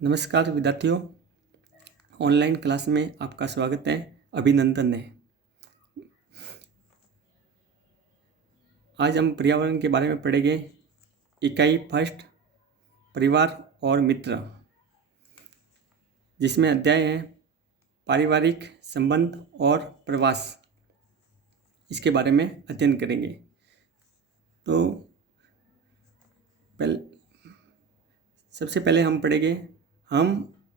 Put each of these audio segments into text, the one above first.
नमस्कार विद्यार्थियों, online class में आपका स्वागत है। अभिनंदन है। आज हम पर्यावरण के बारे में पढ़ेंगे। इकाई फर्स्ट, परिवार और मित्र, जिसमें अध्याय है पारिवारिक संबंध और प्रवास। इसके बारे में अध्ययन करेंगे। तो सबसे पहले हम पढ़ेंगे, हम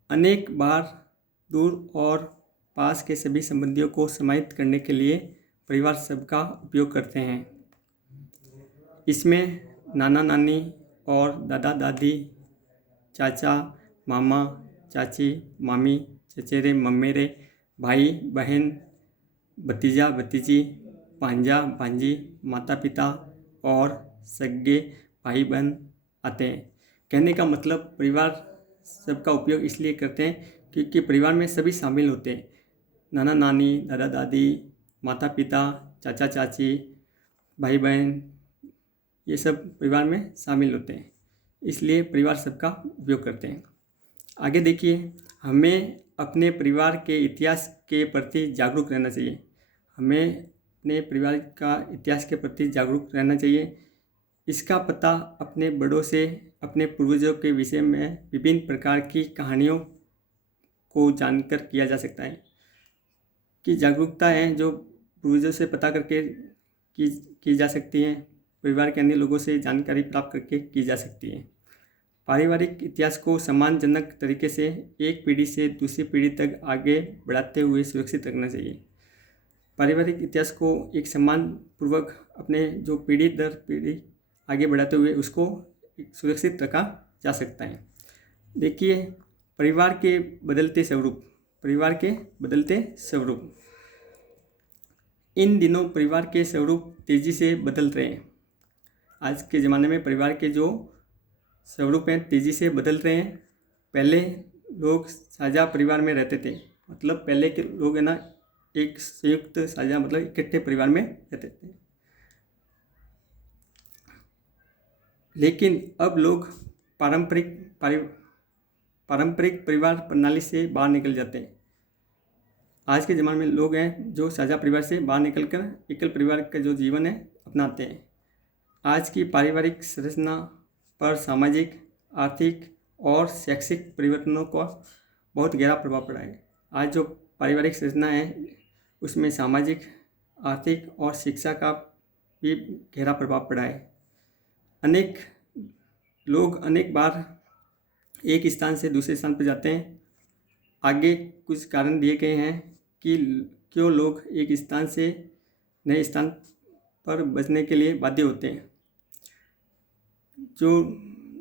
अनेक बार दूर और पास के सभी संबंधियों को समाहित करने के लिए परिवार शब्द का उपयोग करते हैं। इसमें नाना नानी और दादा दादी, चाचा मामा, चाची मामी, चचेरे ममेरे, भाई बहन, भतीजा भतीजी, भांजा भांजी, माता पिता और सगे भाई बहन आते हैं। कहने का मतलब, परिवार शब्द का उपयोग इसलिए करते हैं क्योंकि परिवार में सभी शामिल होते हैं। नाना नानी, दादा दादी, माता पिता, चाचा चाची, भाई बहन, ये सब परिवार में शामिल होते हैं, इसलिए परिवार शब्द का उपयोग करते हैं। आगे देखिए, हमें अपने परिवार के इतिहास के प्रति जागरूक रहना चाहिए। हमें अपने परिवार का इतिहास के प्रति जागरूक रहना चाहिए। इसका पता अपने बड़ों से, अपने पूर्वजों के विषय में विभिन्न प्रकार की कहानियों को जानकर किया जा सकता है। कि जागरूकता है जो पूर्वजों से पता करके की जा सकती है, परिवार के अन्य लोगों से जानकारी प्राप्त करके की जा सकती है। पारिवारिक इतिहास को सम्मानजनक तरीके से एक पीढ़ी से दूसरी पीढ़ी तक आगे बढ़ाते हुए सुरक्षित रखना चाहिए। पारिवारिक इतिहास को एक सम्मानपूर्वक अपने जो पीढ़ी दर पीढ़ी आगे बढ़ाते हुए उसको सुरक्षित रखा जा सकता है। देखिए, परिवार के बदलते स्वरूप। इन दिनों परिवार के स्वरूप तेज़ी से बदल रहे हैं। आज के ज़माने में परिवार के जो स्वरूप हैं तेज़ी से बदल रहे हैं। पहले लोग साझा परिवार में रहते थे, मतलब पहले के लोग है ना, एक संयुक्त साझा मतलब इकट्ठे परिवार में रहते थे। लेकिन अब लोग पारंपरिक परिवार प्रणाली से बाहर निकल जाते हैं। आज के ज़माने में लोग हैं जो साझा परिवार से बाहर निकलकर एकल परिवार का जो जीवन है अपनाते हैं। आज की पारिवारिक संरचना पर सामाजिक, आर्थिक और शैक्षिक परिवर्तनों का बहुत गहरा प्रभाव पड़ा है। आज जो पारिवारिक संरचना है उसमें सामाजिक, आर्थिक और शिक्षा का भी गहरा प्रभाव पड़ा है। अनेक लोग अनेक बार एक स्थान से दूसरे स्थान पर जाते हैं। आगे कुछ कारण दिए गए हैं कि क्यों लोग एक स्थान से नए स्थान पर बसने के लिए बाध्य होते हैं। जो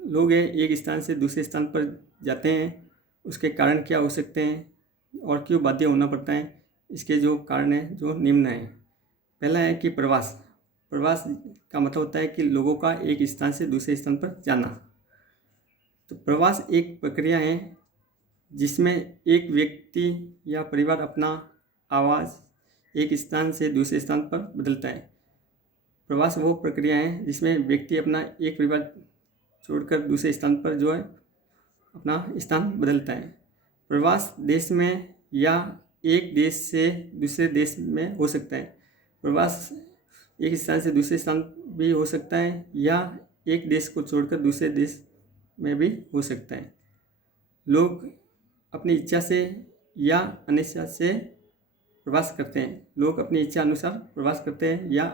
लोग हैं एक स्थान से दूसरे स्थान पर जाते हैं, उसके कारण क्या हो सकते हैं और क्यों बाध्य होना पड़ता है, इसके जो कारण हैं जो निम्न हैं। पहला है कि प्रवास का मतलब होता है कि लोगों का एक स्थान से दूसरे स्थान पर जाना। तो प्रवास एक प्रक्रिया है जिसमें एक व्यक्ति या परिवार अपना आवास एक स्थान से दूसरे स्थान पर बदलता है। प्रवास वो प्रक्रिया है जिसमें व्यक्ति अपना एक परिवार छोड़कर दूसरे स्थान पर जो है अपना स्थान बदलता है। प्रवास देश में या एक देश से दूसरे देश में हो सकता है। प्रवास एक स्थान से दूसरे स्थान भी हो सकता है या एक देश को छोड़कर दूसरे देश में भी हो सकता है। लोग अपनी इच्छा से या अनिच्छा से प्रवास करते हैं। लोग अपनी इच्छा अनुसार प्रवास करते हैं या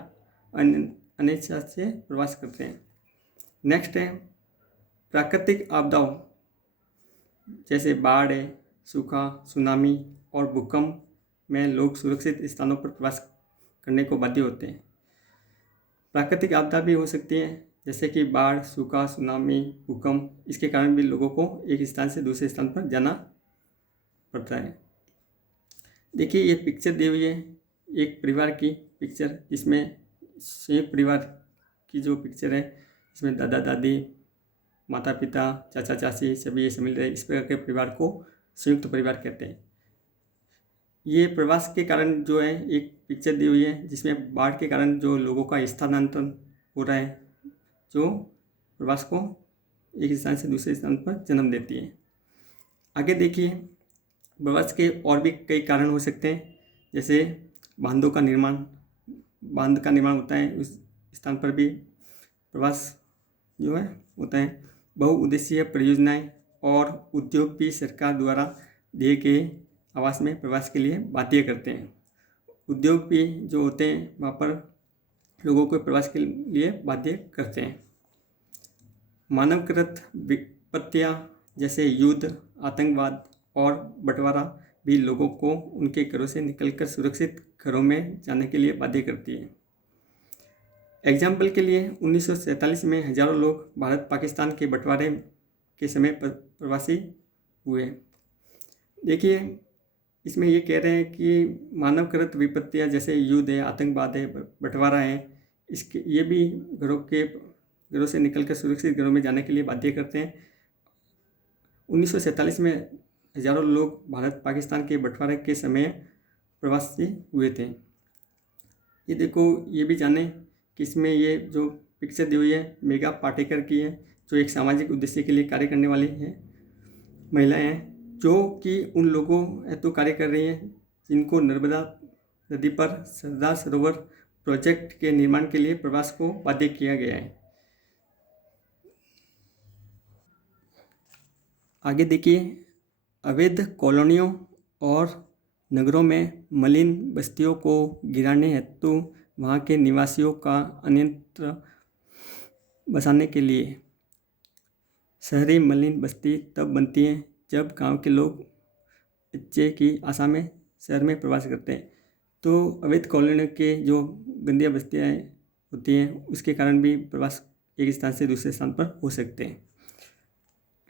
अनिच्छा से प्रवास करते हैं। नेक्स्ट है प्राकृतिक आपदाओं, जैसे बाढ़ है, सूखा, सुनामी और भूकंप में लोग सुरक्षित स्थानों पर प्रवास करने को बाध्य होते हैं। प्राकृतिक आपदा भी हो सकती है, जैसे कि बाढ़, सूखा, सुनामी, भूकंप। इसके कारण भी लोगों को एक स्थान से दूसरे स्थान पर जाना पड़ता है। देखिए, ये पिक्चर दी हुई है एक परिवार की पिक्चर, जिसमें संयुक्त परिवार की जो पिक्चर है, इसमें दादा दादी, माता पिता, चाचा चाची सभी ये शामिल रहे। इस प्रकार के परिवार को संयुक्त परिवार कहते हैं। ये प्रवास के कारण जो है एक पिक्चर दी हुई है जिसमें बाढ़ के कारण जो लोगों का स्थानांतरण हो रहा है, जो प्रवास को एक स्थान से दूसरे स्थान पर जन्म देती है। आगे देखिए, प्रवास के और भी कई कारण हो सकते हैं, जैसे बांधों का निर्माण। बांध का निर्माण होता है, उस स्थान पर भी प्रवास जो है होता है। बहुउद्देशीय परियोजनाएं और उद्योग भी सरकार द्वारा दिए गए आवास में प्रवास के लिए बाध्य करते हैं। उद्योग भी जो होते हैं वहाँ पर लोगों को प्रवास के लिए बाध्य करते हैं। मानवकृत विपत्तियाँ जैसे युद्ध, आतंकवाद और बंटवारा भी लोगों को उनके घरों से निकलकर सुरक्षित घरों में जाने के लिए बाध्य करती है। एग्जाम्पल के लिए 1947 में हजारों लोग भारत पाकिस्तान के बंटवारे के समय प्रवासी हुए। देखिए, इसमें ये कह रहे हैं कि मानवकृत विपत्तियाँ जैसे युद्ध है, आतंकवाद है, बंटवारा है, इसके ये भी घरों से निकलकर सुरक्षित घरों में जाने के लिए बाध्य करते हैं। 1947 में हजारों लोग भारत पाकिस्तान के बंटवारे के समय प्रवासी हुए थे। ये देखो, ये भी जाने कि इसमें ये जो पिक्चर दी हुई है मेघा पाटेकर की है, जो एक सामाजिक उद्देश्य के लिए कार्य करने वाली है महिलाएं हैं, जो कि उन लोगों हेतु कार्य कर रही हैं जिनको नर्मदा नदी पर सरदार सरोवर प्रोजेक्ट के निर्माण के लिए प्रवास को बाध्य किया गया है। आगे देखिए, अवैध कॉलोनियों और नगरों में मलिन बस्तियों को गिराने हेतु वहाँ के निवासियों का अन्यत्र बसाने के लिए शहरी मलिन बस्ती तब बनती है जब गांव के लोग अच्छे की आशा में शहर में प्रवास करते हैं। तो अवैध कॉलोनियों के जो गंदिया बस्तियाँ होती हैं उसके कारण भी प्रवास एक स्थान से दूसरे स्थान पर हो सकते हैं।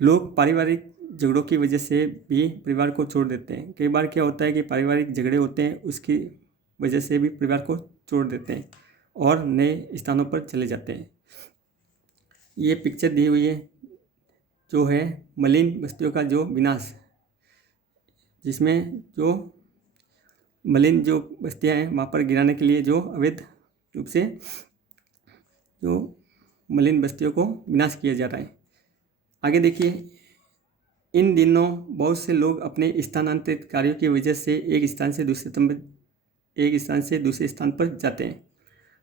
लोग पारिवारिक झगड़ों की वजह से भी परिवार को छोड़ देते हैं। कई बार क्या होता है कि पारिवारिक झगड़े होते हैं, उसकी वजह से भी परिवार को छोड़ देते हैं और नए स्थानों पर चले जाते हैं। ये पिक्चर दी हुई है जो है मलिन बस्तियों का जो विनाश, जिसमें जो मलिन जो बस्तियां हैं वहाँ पर गिराने के लिए जो अवैध रूप से जो मलिन बस्तियों को विनाश किया जा रहा है। आगे देखिए, इन दिनों बहुत से लोग अपने स्थानांतरित कार्यों की वजह से एक स्थान से दूसरे स्थान पर जाते हैं।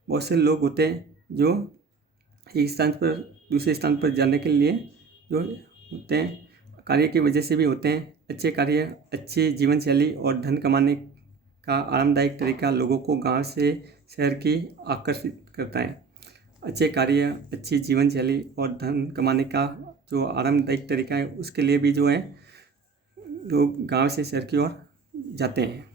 बहुत से लोग होते हैं जो एक स्थान पर दूसरे स्थान पर जाने के लिए जो होते हैं, कार्य की वजह से भी होते हैं। अच्छे कार्य, अच्छी जीवन शैली और धन कमाने का आरामदायक तरीका लोगों को गांव से शहर की आकर्षित करता है। अच्छे कार्य, अच्छी जीवन शैली और धन कमाने का जो आरामदायक तरीका है उसके लिए भी जो है लोग गांव से शहर की ओर जाते हैं।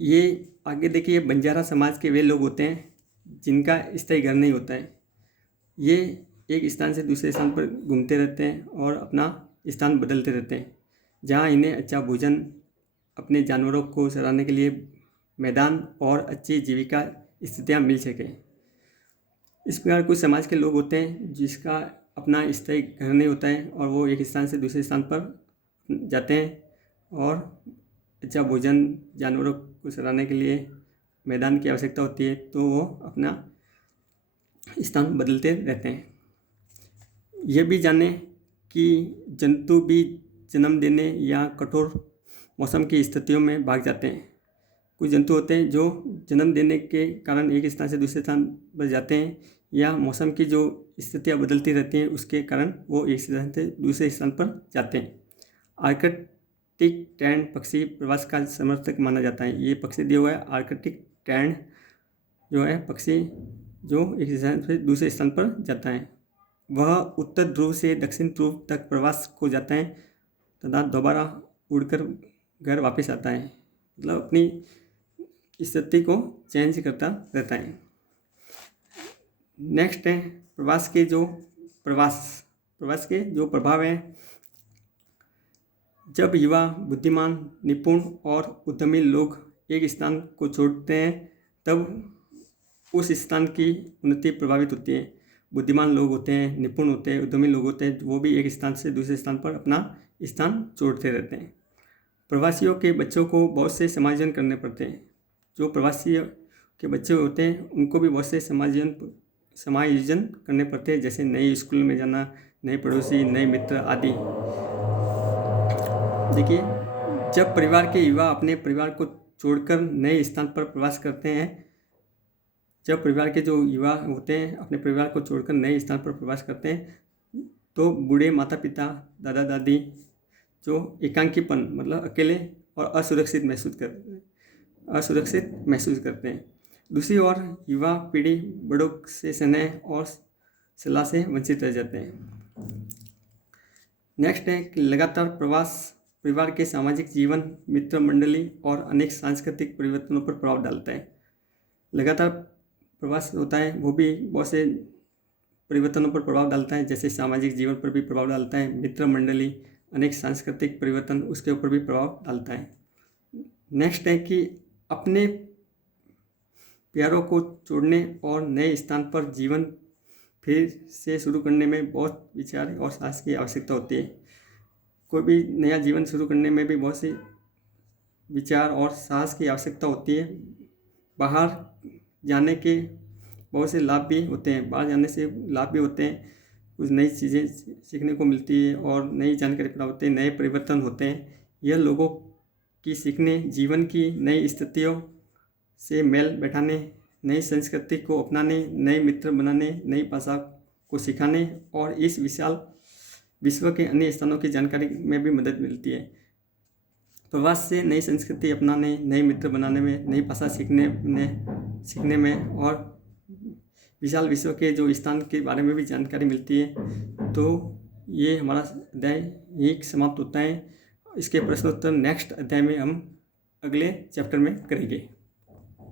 ये आगे देखिए, बंजारा समाज के वे लोग होते हैं जिनका स्थायी घर नहीं होता है। ये एक स्थान से दूसरे स्थान पर घूमते रहते हैं और अपना स्थान बदलते रहते हैं, जहाँ इन्हें अच्छा भोजन, अपने जानवरों को चराने के लिए मैदान और अच्छी जीविका स्थितियाँ मिल सके। इस प्रकार कुछ समाज के लोग होते हैं जिसका अपना स्थायी घर नहीं होता है और वो एक स्थान से दूसरे स्थान पर जाते हैं और अच्छा भोजन, जानवरों को चराने के लिए मैदान की आवश्यकता होती है, तो वो अपना स्थान बदलते रहते हैं। ये भी जाने कि जंतु भी जन्म देने या कठोर मौसम की स्थितियों में भाग जाते हैं। कुछ जंतु होते हैं जो जन्म देने के कारण एक स्थान से दूसरे स्थान पर जाते हैं, या मौसम की जो स्थितियाँ बदलती रहती हैं उसके कारण वो एक स्थान से दूसरे स्थान पर जाते हैं। आर्कटिक टैन पक्षी प्रवास का समर्थक माना जाता है। ये पक्षी दिया हुआ है, आर्कटिक टैन जो है पक्षी जो एक स्थान से दूसरे स्थान पर जाता है। वह उत्तर ध्रुव से दक्षिण ध्रुव तक प्रवास को जाता है तथा दोबारा उड़कर घर वापस आता है, मतलब अपनी स्थिति को चेंज करता रहता है। नेक्स्ट है प्रवास के जो प्रभाव हैं। जब युवा, बुद्धिमान, निपुण और उद्यमी लोग एक स्थान को छोड़ते हैं तब उस स्थान की उन्नति प्रभावित होती है। बुद्धिमान लोग होते हैं, निपुण होते हैं, उद्यमी लोग होते हैं, वो भी एक स्थान से दूसरे स्थान पर अपना स्थान छोड़ते रहते हैं। प्रवासियों के बच्चों को बहुत से समायोजन करने पड़ते हैं। जो प्रवासी के बच्चे होते हैं उनको भी बहुत से समायोजन करने पड़ते हैं, जैसे नए स्कूल में जाना, नए पड़ोसी, नए मित्र आदि। देखिए, जब परिवार के युवा अपने परिवार को छोड़कर नए स्थान पर प्रवास करते हैं, जब परिवार के जो युवा होते हैं अपने परिवार को छोड़कर नए स्थान पर प्रवास करते हैं, तो बूढ़े माता पिता, दादा दादी जो एकांकीपन मतलब अकेले और असुरक्षित महसूस करते हैं। दूसरी ओर युवा पीढ़ी बड़ों से स्नेह और सलाह से वंचित रह जाते हैं। नेक्स्ट है कि लगातार प्रवास परिवार के सामाजिक जीवन, मित्र मंडली और अनेक सांस्कृतिक परिवर्तनों पर प्रभाव डालता है। लगातार प्रवास होता है वो भी बहुत से परिवर्तनों पर प्रभाव डालता है, जैसे सामाजिक जीवन पर भी प्रभाव डालता है, मित्र मंडली, अनेक सांस्कृतिक परिवर्तन उसके ऊपर भी प्रभाव डालता है। नेक्स्ट है कि अपने प्यारों को छोड़ने और नए स्थान पर जीवन फिर से शुरू करने में बहुत विचार और साहस की आवश्यकता होती है। कोई भी नया जीवन शुरू करने में भी बहुत से विचार और साहस की आवश्यकता होती है। बाहर जाने के बहुत से लाभ भी होते हैं, बाहर जाने से लाभ भी होते हैं, कुछ नई चीज़ें सीखने को मिलती है और नई जानकारी प्राप्त होती है, नए परिवर्तन होते हैं। यह लोगों की सीखने, जीवन की नई स्थितियों से मेल बैठाने, नई संस्कृति को अपनाने, नए मित्र बनाने, नई भाषा को सिखाने और इस विशाल विश्व के अन्य स्थानों की जानकारी में भी मदद मिलती है। प्रवास से नई संस्कृति अपनाने, नए मित्र बनाने में, नई भाषा सीखने में और विशाल विश्व के जो स्थान के बारे में भी जानकारी मिलती है। तो ये हमारा अध्याय यही समाप्त होता है। इसके प्रश्नोत्तर नेक्स्ट अध्याय में हम अगले चैप्टर में करेंगे।